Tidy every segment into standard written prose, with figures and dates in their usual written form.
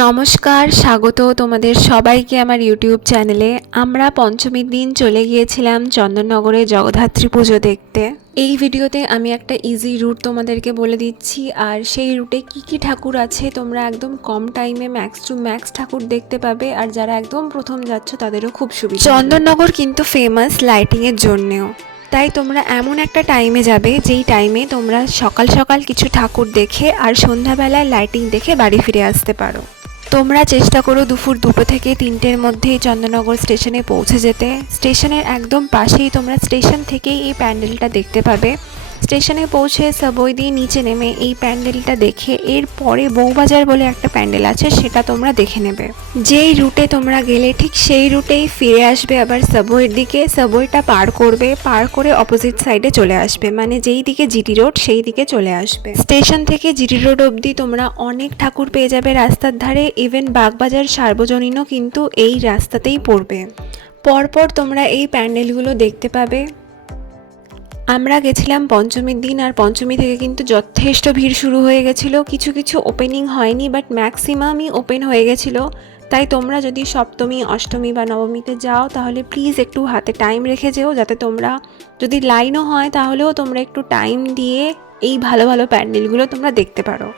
নমস্কার, স্বাগত তোমাদের সবাইকে আমার ইউটিউব চ্যানেলে। আমরা পঞ্চমীর দিন চলে গিয়েছিলাম চন্দননগরে জগদ্ধাত্রী পুজো দেখতে। এই ভিডিওতে আমি একটা ইজি রুট তোমাদেরকে বলে দিচ্ছি, আর সেই রুটে কি কি ঠাকুর আছে তোমরা একদম কম টাইমে ম্যাক্স টু ম্যাক্স ঠাকুর দেখতে পাবে। আর যারা একদম প্রথম যাচ্ছ তাদেরও খুব সুবিধা। চন্দননগর কিন্তু ফেমাস লাইটিংয়ের জন্যেও, তাই তোমরা এমন একটা টাইমে যাবে যেই টাইমে তোমরা সকাল সকাল কিছু ঠাকুর দেখে আর সন্ধ্যাবেলায় লাইটিং দেখে বাড়ি ফিরে আসতে পারো। তোমরা চেষ্টা করো দুপুর 2টো থেকে 3টের মধ্যেই চন্দননগর স্টেশনে পৌঁছে যেতে। স্টেশনের একদম পাশেই তোমরা স্টেশন থেকেই এই প্যান্ডেলটা দেখতে পাবে। স্টেশনে পৌঁছে সাবওয়ে দিয়ে নিচে নেমে এই প্যান্ডেলটা দেখে এর পরে বউবাজার বলে একটা প্যান্ডেল আছে, সেটা তোমরা দেখে নেবে। যেই রুটে তোমরা গেলে ঠিক সেই রুটেই ফিরে আসবে আবার সাবওয়ের দিকে। সাবওয়েটা পার করবে, পার করে অপোজিট সাইডে চলে আসবে, মানে যেই দিকে জিটি রোড সেই দিকে চলে আসবে। স্টেশন থেকে জিটি রোড অবধি তোমরা অনেক ঠাকুর পেয়ে যাবে রাস্তার ধারে। ইভেন বাগবাজার সার্বজনীনও কিন্তু এই রাস্তাতেই পড়বে। পরপর তোমরা এই প্যান্ডেলগুলো দেখতে পাবে। আমরা গেছিলাম পঞ্চমীর দিন, আর পঞ্চমী থেকে কিন্তু যথেষ্ট ভিড় শুরু হয়ে গেছিলো। কিছু কিছু ওপেনিং হয়নি, বাট ম্যাক্সিমামই ওপেন হয়ে গেছিলো। তাই তোমরা যদি সপ্তমী, অষ্টমী বা নবমীতে যাও তাহলে প্লিজ একটু হাতে টাইম রেখে যেও, যাতে তোমরা যদি লাইনও হয় তাহলেও তোমরা একটু টাইম দিয়ে এই ভালো ভালো প্যান্ডেলগুলো তোমরা দেখতে পারো।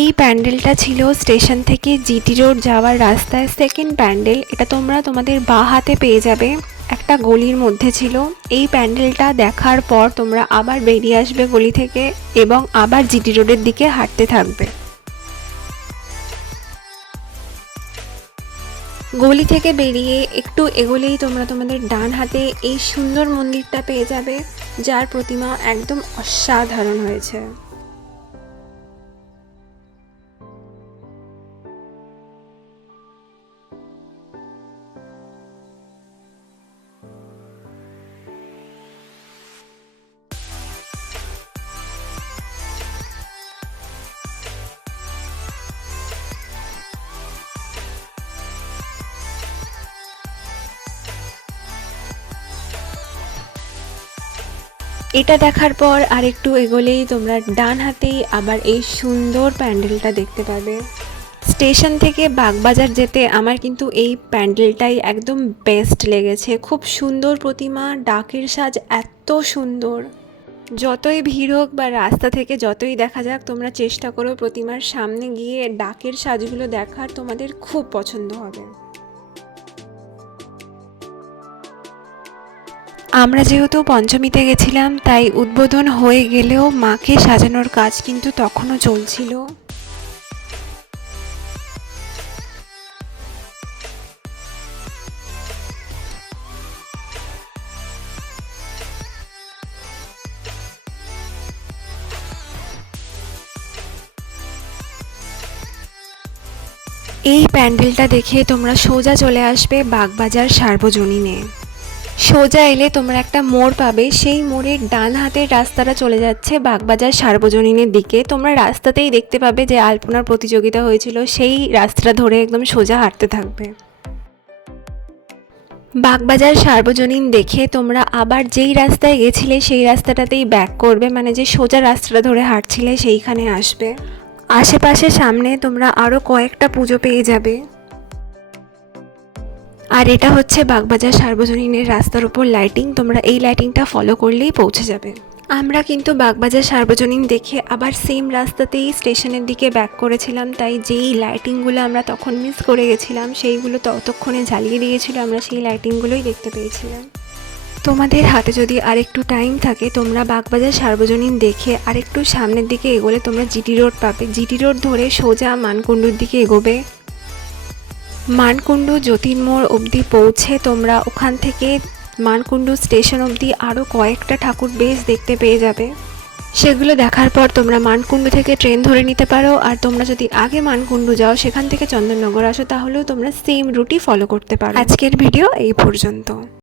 এই প্যান্ডেলটা ছিল স্টেশন থেকে জিটি রোড যাওয়ার রাস্তায় সেকেন্ড প্যান্ডেল। এটা তোমরা তোমাদের বাঁ হাতে পেয়ে যাবে, একটা গলির মধ্যে ছিল। এই প্যান্ডেলটা দেখার পর তোমরা আবার বেরিয়ে আসবে গলি থেকে এবং আবার জিটি রোডের দিকে হাঁটতে থাকবে। গলি থেকে বেরিয়ে একটু এগোলেই তোমরা তোমাদের ডান হাতে এই সুন্দর মন্দিরটা পেয়ে যাবে, যার প্রতিমা একদম অসাধারণ হয়েছে। এটা দেখার পর আর একটু এগোলেই তোমরা ডান হাতেই আবার এই সুন্দর প্যান্ডেলটা দেখতে পাবে। স্টেশন থেকে বাগবাজার যেতে আমার কিন্তু এই প্যান্ডেলটাই একদম বেস্ট লেগেছে। খুব সুন্দর প্রতিমা, ডাকের সাজ এত সুন্দর। যতই ভিড় হোক বা রাস্তা থেকে যতই দেখা যাক, তোমরা চেষ্টা করো প্রতিমার সামনে গিয়ে ডাকের সাজগুলো দেখার, তোমাদের খুব পছন্দ হবে। আমরা যেহেতু পঞ্চমীতে গেছিলাম তাই উদ্বোধন হয়ে গেলেও মাকে সাজানোর কাজ কিন্তু তখনও চলছিল। এই প্যান্ডেলটা দেখে তোমরা সোজা চলে আসবে বাগবাজার সার্বজনীনে। সোজা এলে তোমরা একটা মোড় পাবে, সেই মোড়ের ডান হাতের রাস্তাটা চলে যাচ্ছে বাগবাজার সার্বজনীনের দিকে। তোমরা রাস্তাতেই দেখতে পাবে যে আলপনার প্রতিযোগিতা হয়েছিল, সেই রাস্তাটা ধরে একদম সোজা হাঁটতে থাকবে। বাগবাজার সার্বজনীন দেখে তোমরা আবার যেই রাস্তায় গেছিলে সেই রাস্তাটাতেই ব্যাক করবে, মানে যে সোজা রাস্তাটা ধরে হাঁটছিলে সেইখানে আসবে। আশেপাশে সামনে তোমরা আরও কয়েকটা পুজো পেয়ে যাবে। আর এটা হচ্ছে বাগবাজার সার্বজনীনের রাস্তার উপর লাইটিং, তোমরা এই লাইটিংটা ফলো করলেই পৌঁছে যাবে। আমরা কিন্তু বাগবাজার সার্বজনীন দেখে আবার সেম রাস্তাতেই স্টেশনের দিকে ব্যাক করেছিলাম, তাই যেই লাইটিংগুলো আমরা তখন মিস করে গেছিলাম সেইগুলো ততক্ষণে জ্বালিয়ে দিয়েছিল, আমরা সেই লাইটিংগুলোই দেখতে পেয়েছিলাম। তোমাদের হাতে যদি আরেকটু টাইম থাকে তোমরা বাগবাজার সার্বজনীন দেখে আরেকটু সামনের দিকে এগোলে তোমরা জিটি রোড পাবে। জিটি রোড ধরে সোজা মানকুণ্ডুর দিকে এগোবে। মানকুণ্ডু জ্যোতির্মোড় অবধি পৌঁছে তোমরা ওখান থেকে মানকুণ্ডু স্টেশন অবধি আরও কয়েকটা ঠাকুর বেশ দেখতে পেয়ে যাবে। সেগুলো দেখার পর তোমরা মানকুণ্ডু থেকে ট্রেন ধরে নিতে পারো, আর তোমরা যদি আগে মানকুণ্ডু যাও সেখান থেকে চন্দননগর আসো তাহলেও তোমরা সেম রুটই ফলো করতে পারো। আজকের ভিডিও এই পর্যন্ত।